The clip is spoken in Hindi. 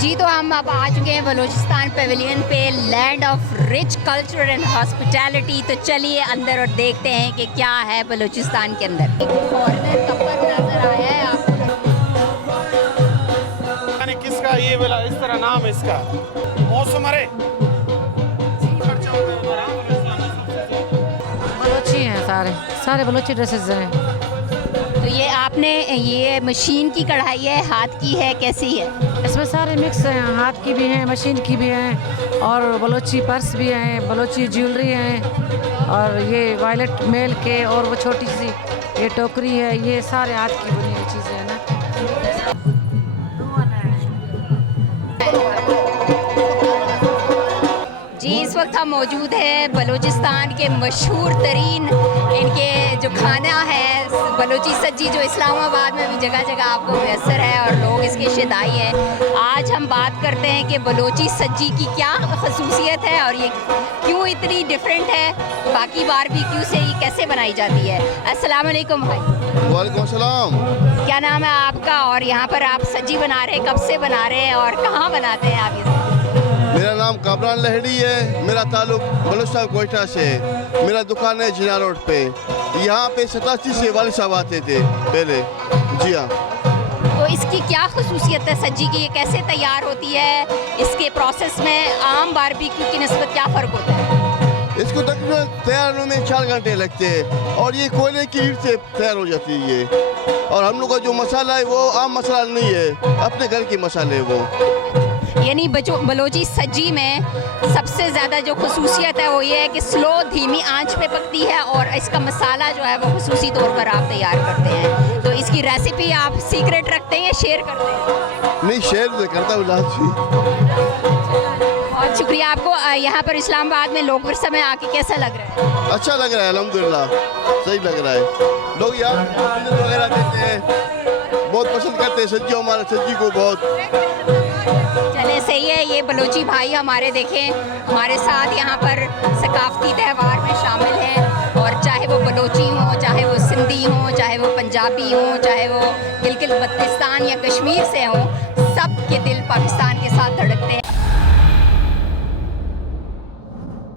जी तो हम अब आ चुके हैं बलूचिस्तान पेविलियन पे, land of rich culture and hospitality. तो चलिए अंदर और देखते हैं कि क्या है बलूचिस्तान के अंदर। एक फॉरेनर कपल नजर आया है आपको। यानी किसका ये वाला इस तरह नाम है इसका मौसम अरे बलोची हैं, सारे सारे बलोची ड्रेसेस हैं। तो ये आपने ये मशीन की कढ़ाई है, हाथ की है, कैसी है? इसमें सारे मिक्स हैं, हाथ की भी हैं, मशीन की भी हैं, और बलोची पर्स भी हैं, बलोची ज्वेलरी हैं, और ये वायलेट मेल के, और वो छोटी सी ये टोकरी है, ये सारे हाथ की बनी हुई चीज़ें हैं ना। जी इस वक्त हम मौजूद हैं बलूचिस्तान के मशहूर तरीन इनके जो खाना है बलूची सज्जी, जो इस्लामाबाद में भी जगह जगह आपको मैसर है और लोग इसके शिदाई हैं। आज हम बात करते हैं कि बलूची सज्जी की क्या खसूसियत है और ये क्यों इतनी डिफरेंट है बाकी बारबेक्यू से, ये कैसे बनाई जाती है। अस्सलाम वालेकुम भाई। वालेकुम अस्सलाम। क्या नाम है आपका और यहाँ पर आप सज्जी बना रहे हैं, कब से बना रहे हैं और कहाँ बनाते हैं आप ये? मेरा नाम कामरान लहड़ी है, मेरा ताल्लुक बलूचिस्तान कोयटा से है। मेरा दुकान है जिना रोड पे। यहाँ पे 87 से वाले साहब आते थे पहले। जी हाँ। तो इसकी क्या खसूसियत है सज्जी की, ये कैसे तैयार होती है, इसके प्रोसेस में आम बारबेक्यू की निस्बत क्या फ़र्क होता है? इसको तकरीबन तैयार होने में 4 घंटे लगते हैं और ये कोयले की ईंट से तैयार हो जाती है ये। और हम लोग का जो मसाला है वो आम मसाला नहीं है, अपने घर के मसाले है वो। यानी बलोची सज्जी में सबसे ज़्यादा जो खसूसियत है वो ये है कि स्लो धीमी आंच पे पकती है और इसका मसाला जो है वो खसूसी तौर पर आप तैयार करते हैं। तो इसकी रेसिपी आप सीक्रेट रखते हैं या शेयर करते हैं? नहीं, शेयर तो करता हूँ लाजमी। बहुत शुक्रिया आपको। यहाँ पर इस्लामाबाद में लोग विरसा में आके कैसा लग रहा है? अच्छा लग रहा है, अल्हम्दुलिल्लाह सही लग रहा है। लोग यहाँ वगैरह देते हैं, बहुत पसंद करते हैं सब्जी, हमारे सब्जी को बहुत। चले सही है। ये बलोची भाई हमारे देखें हमारे साथ यहाँ पर सकाफती त्यौहार में शामिल हैं, और चाहे वो बलोची हों, चाहे वो सिंधी हों, चाहे वो पंजाबी हों, चाहे वो गिलगित बल्तिस्तान या कश्मीर से हों, सब के दिल पाकिस्तान के साथ धड़कते हैं।